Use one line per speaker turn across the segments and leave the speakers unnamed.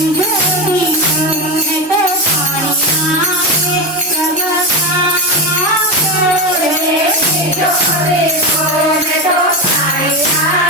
Yo soy el pobre, dos años.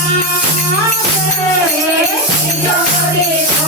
Thank you.